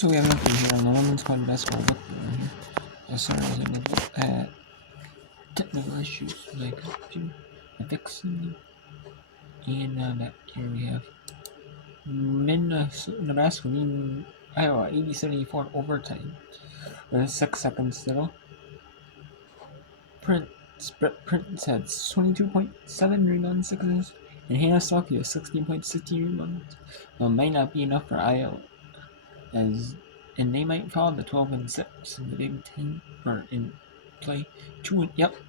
So we have an update here on the women's college basketball book here. As far as I look at technical issues, like fixing them. And back here we have Nebraska leading Iowa 80-74 overtime with 6 seconds to go. Prince had 22.7 rebounds, 6 assists, and Hannah Stockey has 16.16 rebounds. Might not be enough for Iowa, and they might fall to 12-6 in the Big Ten, or in play.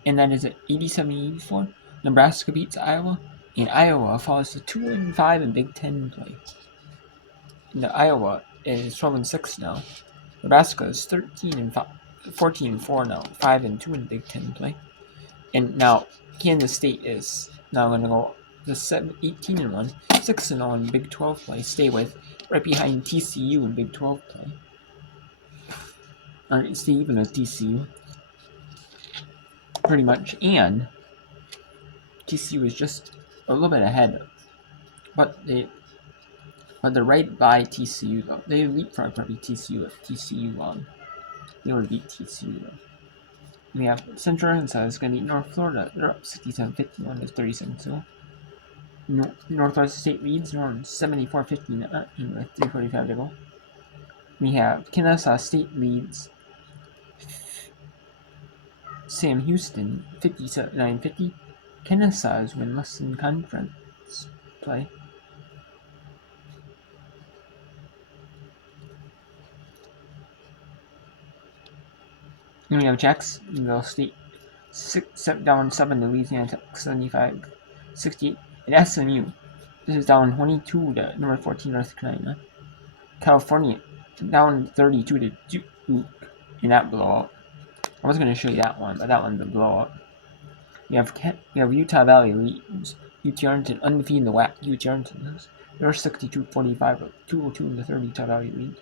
And that is at 87-84. Nebraska beats Iowa, and Iowa falls to 2-5 in Big Ten play. Iowa is 12-6 now. Nebraska is 14-4 now, 5-2 in Big Ten play. And now Kansas State is now going to go to 18-1, 6-0 in Big 12 play. Stay with right behind TCU in Big 12 play. Or stay even with TCU, pretty much. And TCU is just a little bit ahead, but they're right by TCU though. They leapfrog probably TCU if TCU won. They would beat TCU though. We have Central Arkansas is going to beat North Florida. They're up 67-51 with 30 seconds to go. Northwest State leads Northern 74-59 with 3:45 to go. We have Kennesaw State leads Sam Houston 59-50. Kennesaw is winless in conference play. And we have Jacksonville State down 7 to Louisiana Tech 75-68. And SMU, this is down 22 to number 14 North Carolina. California down 32 to Duke in that blowout. I was going to show you that one, but that one's a blowout. You have Utah Valley leads UT Arlington undefeated in the WAC. UT Arlington is they're 62-45, 202 in the third. Utah Valley lead.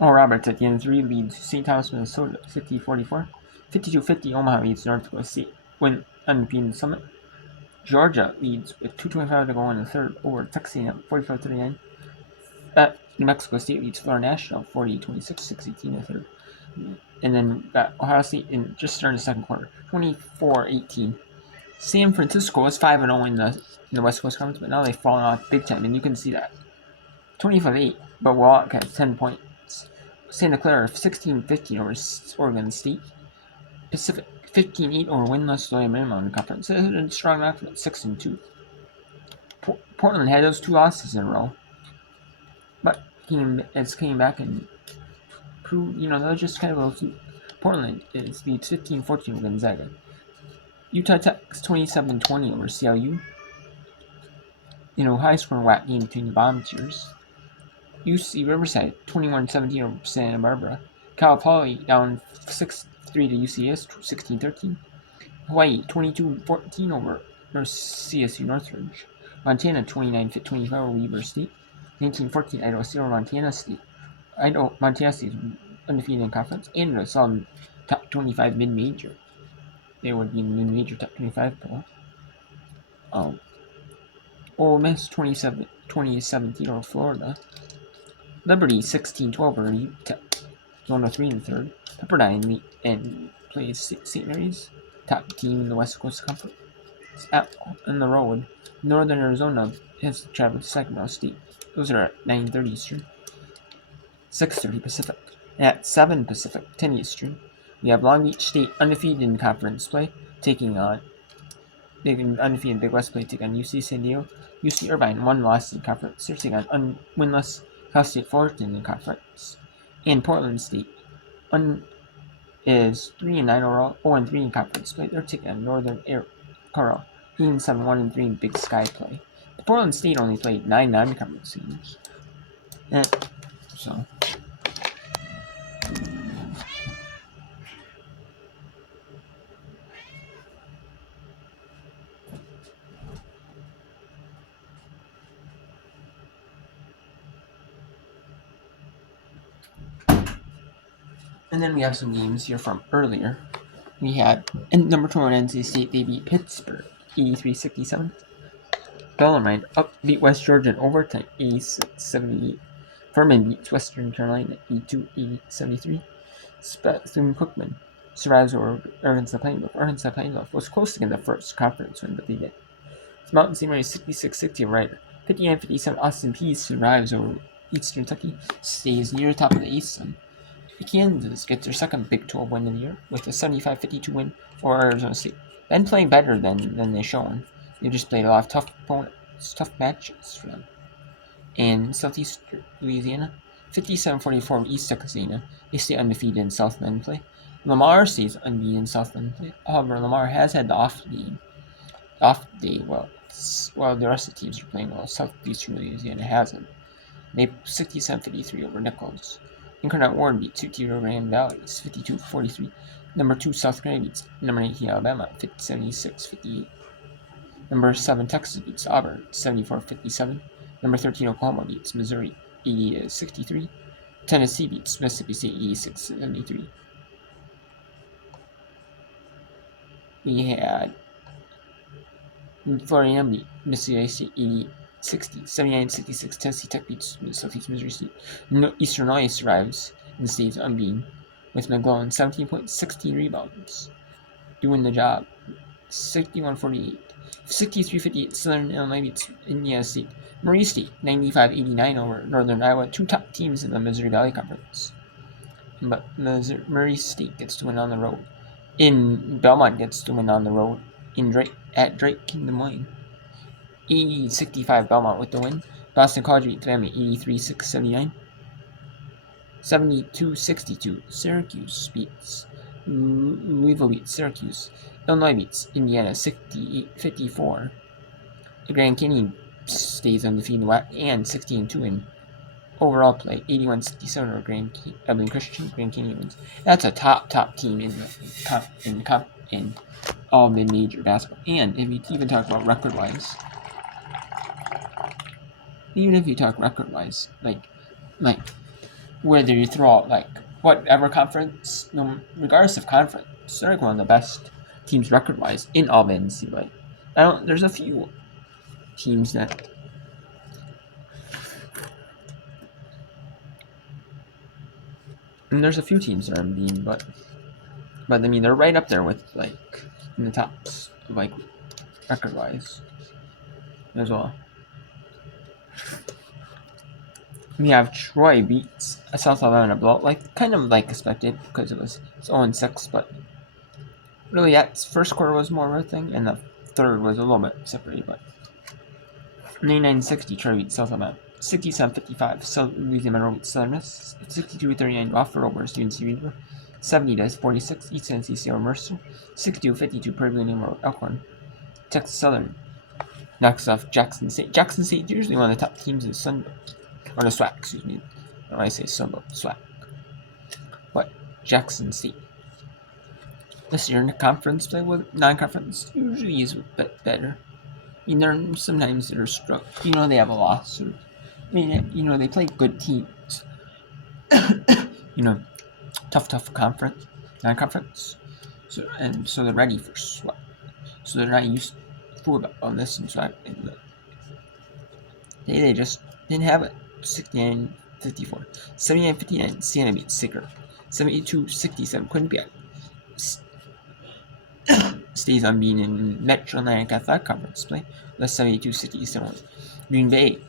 Oral Roberts at the end 3 leads St. Thomas, Minnesota 50-44. 52-50 Omaha leads North Dakota State win undefeated in Summit. Georgia leads with 2:25 to go in the third over Texas A&M 45-39. New Mexico State leads Florida National 40-26, 6:18 in the third. And then Ohio State in just starting the second quarter 24-18. San Francisco is 5-0 in the West Coast Conference, but now they've fallen off big time, and you can see that 25-8. But Wallach has 10 points. Santa Clara 16-15 over Oregon State. Pacific 15-8 over winless Loyola Marymount Conference. It's a strong match at 6-2. Portland had those 2 losses in a row, but came back and proved, that was just kind of a fluke. Portland leads 15-14 over Gonzaga. Utah Tech 27-20 over CLU. High-scoring WAC game between the Bombers. UC Riverside 21-17 over Santa Barbara. Cal Poly down 6-3 to UCS 16-13. Hawaii 22-14 over CSU Northridge. Montana 29-25 over Weber State. 19-14 Idaho State over Montana State. Montana State is undefeated in conference and it's on top 25 mid-major. They would be in the mid-major top 25 poll. Ole Miss 20-17 over Florida. Liberty 16-12 over UTEP. Zone 3 in the third. Pepperdine and plays St. Mary's, top team in the West Coast Conference. On the road, Northern Arizona has traveled to Sacramento State. Those are at 9:30 Eastern, 6:30 Pacific. At 7 Pacific, 10 Eastern, we have Long Beach State undefeated in conference play, taking on undefeated in Big West play, taking on UC San Diego. UC Irvine 1 loss in conference. They're taking on winless Cal State Fullerton in conference. And Portland State is 3-9 overall, 0-3 in conference play. They're taking on Northern Coral, 7-1-3 in Big Sky play. Portland State only played 9 non-conference games. And then we have some games here from earlier. We had number 21 NC State, they beat Pittsburgh 83-67. Bellarmine beat West Georgia in overtime 86-78. Furman beats Western Carolina 82-73. Bethune-Cookman survives over Arkansas Pine Bluff. Arkansas Pine Bluff was close to getting the first conference win, but they did. Mountain St. Mary's 66-60 over Rider. 59-57 Austin Peay survives over Eastern Kentucky, stays near the top of the East. Kansas gets their second Big 12 win of the year with a 75-52 win over Arizona State. Been playing better than they've shown. They just played a lot of tough opponents, tough matches for them. And Southeast Louisiana, 57-44 East Texas. They stay undefeated in South Bend play. Lamar stays unbeaten in South Bend play. However, Lamar has had the off day while the rest of the teams are playing well. Southeast Louisiana hasn't. They 67-53 over Nichols. Incarnate Ward beats 2-0 over Grand Valley, 52-43. Number 2 South Carolina beats number 18 Alabama, 76-58. Number 7 Texas beats Auburn, 74-57. Number 13 Oklahoma beats Missouri, 80-63. Tennessee beats Mississippi State, 86-73. We had Florida beat Mississippi State, 80-60. 79-66. Tennessee Tech beats Southeast Missouri State. Eastern Illinois survives and stays unbeaten with McClellan 17 points, 16 rebounds, doing the job. 61-48. 63-58. Southern Illinois beats Indiana State. Murray State 95-89 over Northern Iowa. Two top teams in the Missouri Valley Conference. But Murray State gets to win on the road. Belmont gets to win on the road at Drake Kingdom Lane. 80-65 Belmont with the win. Boston College beats Miami 83-79. 72-62 Syracuse beats Louisville beats Syracuse. Illinois beats Indiana 68-54. The Grand Canyon stays undefeated and 16-2 in overall play. 81-67 over Evelyn Christian. Grand Canyon wins. That's a top team in all mid-major basketball. And if you even talk about record-wise, like whether you throw out like whatever conference, regardless of conference, they're like one of the best teams record-wise in all the NCAA. There's a few teams that are unbeaten, but I mean they're right up there with like in the tops like record-wise as well. We have Troy beats South Alabama blowout, kind of expected because it was 0-6, but really that first quarter was more of a thing, and the third was a little bit separated. But 99-60 Troy beats South Alabama, 67-55 South Louisiana Monroe beats Southern Miss, 62-39 Wofford over UNC River, 70-46 East Tennessee over Mercer, 62-52 Purdue over Elkhorn. Texas Southern knocks off Jackson State. Jackson State is usually one of the top teams in the Sun Belt. Or the SWAC, excuse me. When I say Sun Belt, SWAC. But Jackson State. This year in the conference play with non-conference usually is a bit better. I mean, sometimes they're struck. They have a loss. They play good teams. Tough conference, non-conference. So they're ready for SWAC. So they're not used to on this and SWAC. They just didn't have it. 69-54. 79-59 Siena beats Sigurd. 72-67 Quinnipiac stays unbeaten in Metro Atlantic Athletic Conference play. That's 72-67. Green Bay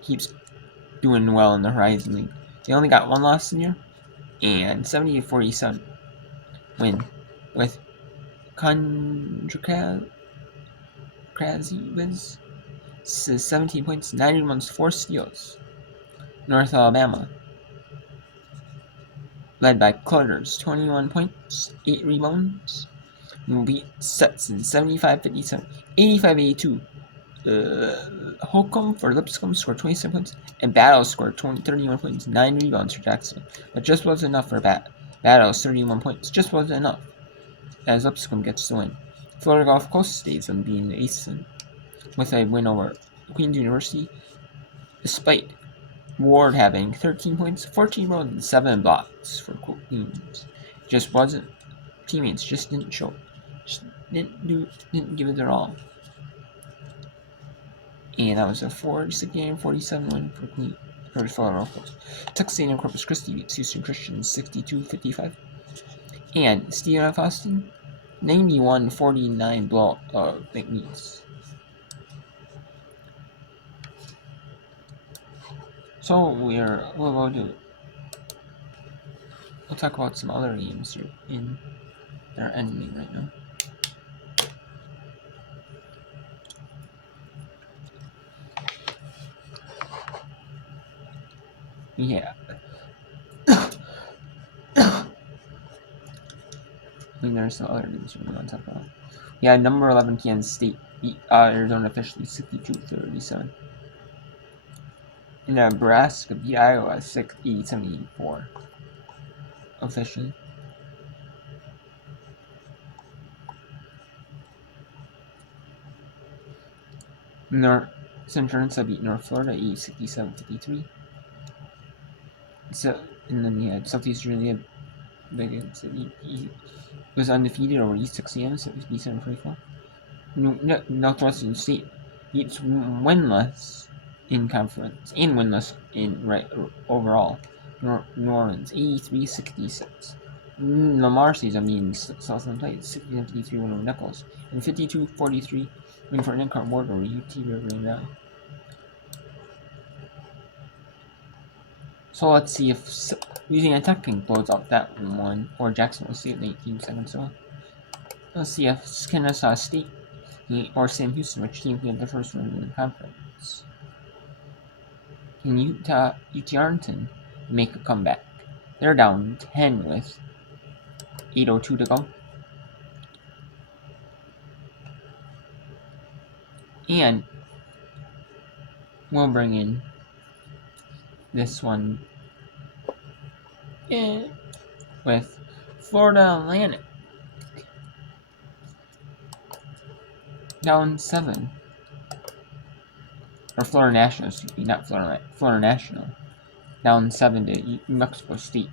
keeps doing well in the Horizon League. They only got one loss in the year, and 70-47 win with Kondrakazi wins 17 points, 9 rebounds, 4 steals. North Alabama, led by Clutters, 21 points, 8 rebounds. Will beat Stetson 75-57, 85-82. Holcomb for Lipscomb scored 27 points, and Battles scored 31 points, 9 rebounds for Jackson. But just wasn't enough for Battles, 31 points. Just wasn't enough, as Lipscomb gets the win. Florida Gulf Coast stays unbeaten in Easton with a win over Queen's University, despite Ward having 13 points, 14 rebounds, and 7 blocks for Queens. Teammates just didn't show. Just didn't give it their all. And that was a 46-47 win for Queens. First Florida. Texas A&M Corpus Christi beats Houston Christian 62-55. And Stephen F. Austin, 91-49 blowout of McNeese. So we'll talk about some other games here that are ending right now. Yeah. I mean, there's some other games we want to talk about. Yeah, number 11 Kansas State beat Arizona officially 62-37. Nebraska beat Iowa 87-84 officially. Central beat North Florida 67-53. So, and then we had Southeastern Virginia was undefeated over East Texas, so it was 87-44. Northwestern State beats winless in conference and winless in overall. New Orleans 83-66. Lamar season means Southland played 60-53 win over Nichols and 52-43 win for Nincart Ward over UT River and Valley. So let's see if Louisiana Tech can close out that one, or Jacksonville State in 18 seconds. So let's see if Kennesaw State or Sam Houston, which team can get the first win in the conference. Can UT Arlington make a comeback? They're down 10 with 8:02 to go. And we'll bring in this one with Florida Atlantic down 7. Or Florida National, excuse me, not Florida National. Down 7 to New Mexico State,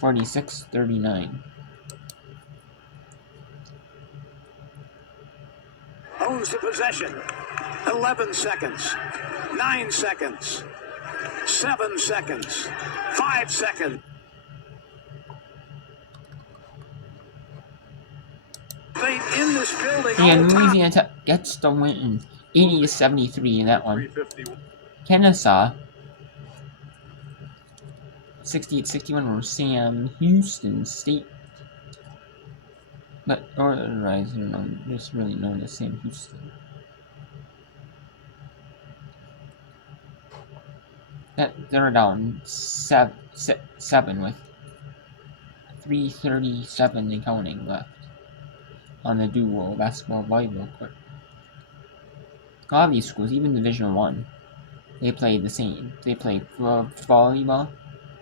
46-39. Owns the possession. 11 seconds. 9 seconds. 7 seconds. 5 seconds. In this building. And Louisiana Tech gets the win, 80-73 in that one. Kennesaw 68-61 over Sam Houston State. But otherwise, just really known as Sam Houston. They're down 7 with 3:37 and counting left on the dual basketball volleyball court. A lot of these schools, even Division I, they play the same. They play volleyball on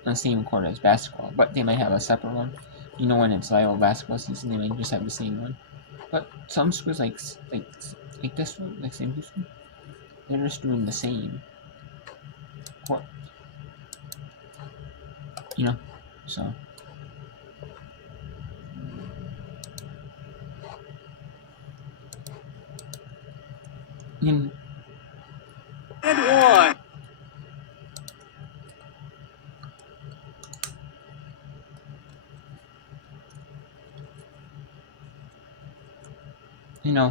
the same court as basketball, but they might have a separate one. When it's basketball season, they might just have the same one. But some schools like this one, like Sam Houston, they're just doing the same court. So. And one.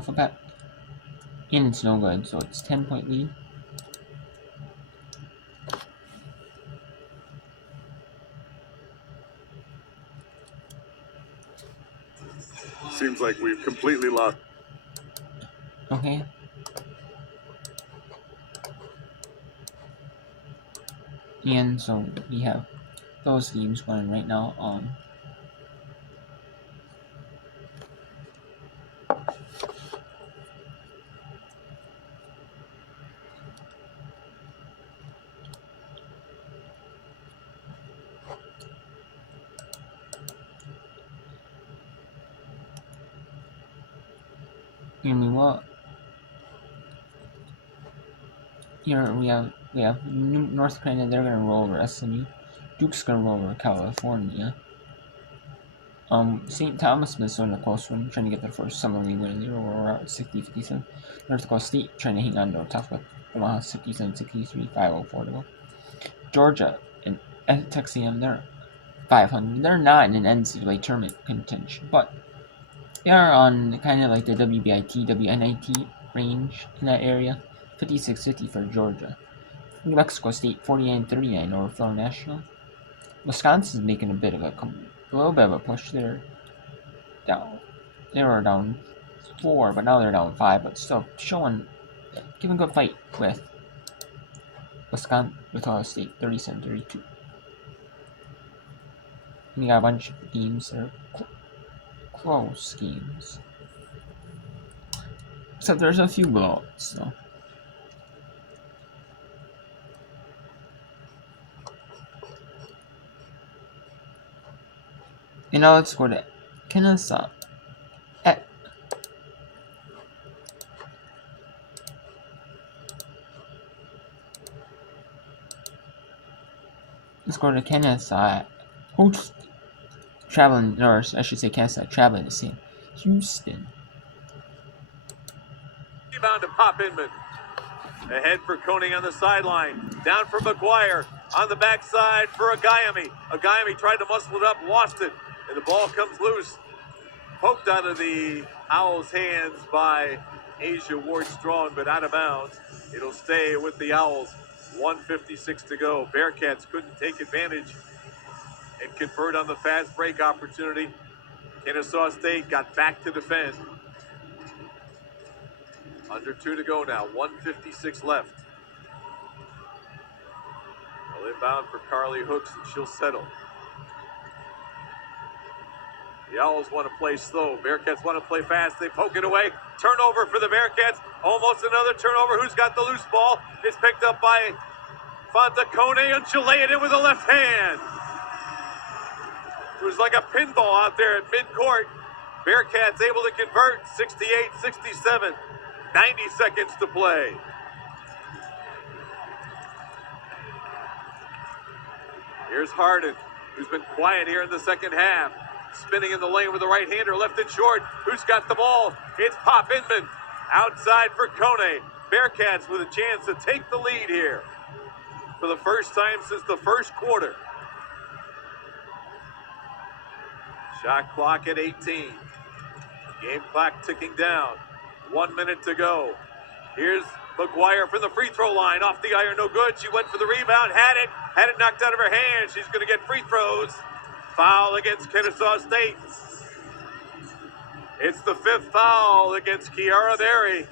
For that, and it's no good, so it's 10-point lead. Seems like we've completely lost. Okay. And so we have those games going right now on. And here we have North Carolina. They're gonna roll over SMU. Duke's gonna roll over California. St. Thomas, Minnesota, a close one, trying to get their first summer league win. They were out 60-57. North Dakota State trying to hang on to a tough with Omaha 67-63, 5:04 to go. Georgia and Texas A&M, they're 500. They're not in an NCAA tournament contention, but they are on kind of like the WBIT, WNIT range in that area. 56-50 for Georgia. New Mexico State 49-39 over Florida National. Wisconsin's making a little bit of a push. They're down. They were down 4, but now they're down 5. But still giving a good fight with Wisconsin, with Ohio State 37-32. And you got a bunch of games that are close games. Except there's a few blowouts, so. And now let's go to Kennesaw. Let's go to Kennesaw. Traveling, or I should say Kennesaw traveling to St. Houston. Rebound to Pop Inman. Ahead for Koenig on the sideline. Down for McGuire. On the backside for Agayemi. Agayemi tried to muscle it up, lost it. And the ball comes loose. Poked out of the Owls' hands by Asia Ward-Strong, but out of bounds. It'll stay with the Owls. 1:56 to go. Bearcats couldn't take advantage and convert on the fast break opportunity. Kennesaw State got back to defend. Under 2 to go now. 1:56 left. Well, inbound for Carly Hooks, and she'll settle. The Owls want to play slow. Bearcats want to play fast. They poke it away. Turnover for the Bearcats. Almost another turnover. Who's got the loose ball? It's picked up by Fanta Kone, and she'll lay it in with the left hand. It was like a pinball out there at midcourt. Bearcats able to convert. 68-67. 90 seconds to play. Here's Harden, who's been quiet here in the second half. Spinning in the lane with the right-hander, left it short. Who's got the ball? It's Pop Inman. Outside for Kone. Bearcats with a chance to take the lead here for the first time since the first quarter. Shot clock at 18. Game clock ticking down. 1 minute to go. Here's McGuire from the free throw line. Off the iron, no good. She went for the rebound, had it knocked out of her hand. She's going to get free throws. Foul against Kennesaw State. It's the 5th foul against Kiara Berry.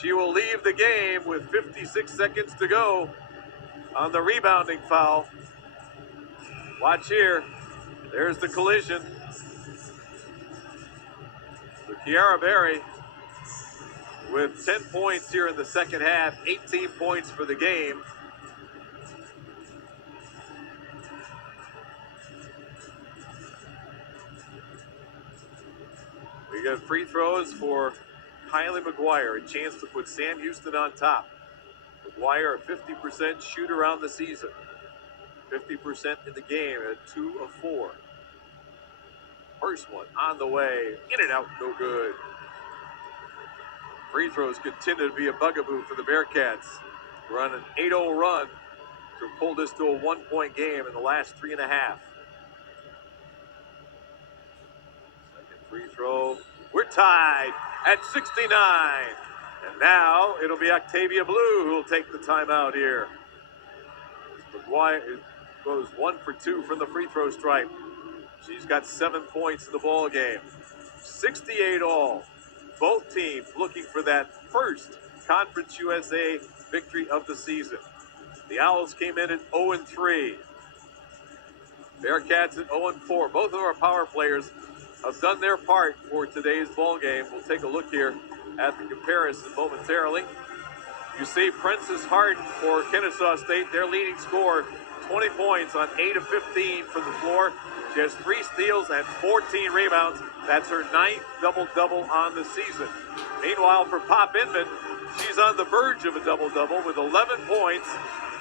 She will leave the game with 56 seconds to go on the rebounding foul. Watch here. There's the collision. So Kiara Berry with 10 points here in the second half, 18 points for the game. We got free throws for Kylie McGuire, a chance to put Sam Houston on top. McGuire, a 50% shooter on the season. 50% in the game at 2 of 4. First one on the way, in and out, no good. Free throws continue to be a bugaboo for the Bearcats. We're on an 8-0 run to pull this to a 1-point game in the last 3.5. Second free throw. We're tied at 69. And now it'll be Octavia Blue who will take the timeout here. McGuire goes 1 for 2 from the free throw stripe. She's got 7 points in the ball game. 68 all. Both teams looking for that first Conference USA victory of the season. The Owls came in at 0-3. Bearcats at 0-4. Both of our power players have done their part for today's ball game. We'll take a look here at the comparison momentarily. You see Princess Harden for Kennesaw State, their leading scorer, 20 points on 8 of 15 from the floor. She has 3 steals and 14 rebounds. That's her 9th double-double on the season. Meanwhile, for Pop Inman, she's on the verge of a double-double with 11 points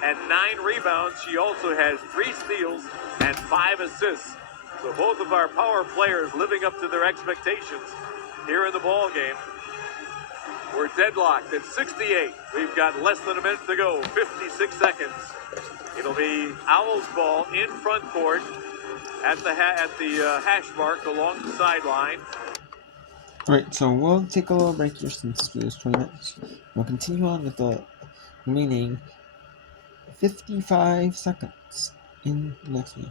and 9 rebounds. She also has 3 steals and 5 assists. So both of our power players living up to their expectations here in the ball game. We're deadlocked at 68. We've got less than a minute to go, 56 seconds. It'll be Owls ball in front court at the hash mark along the sideline. Alright, so we'll take a little break here since it was 20 minutes. We'll continue on with the remaining 55 seconds in the next game.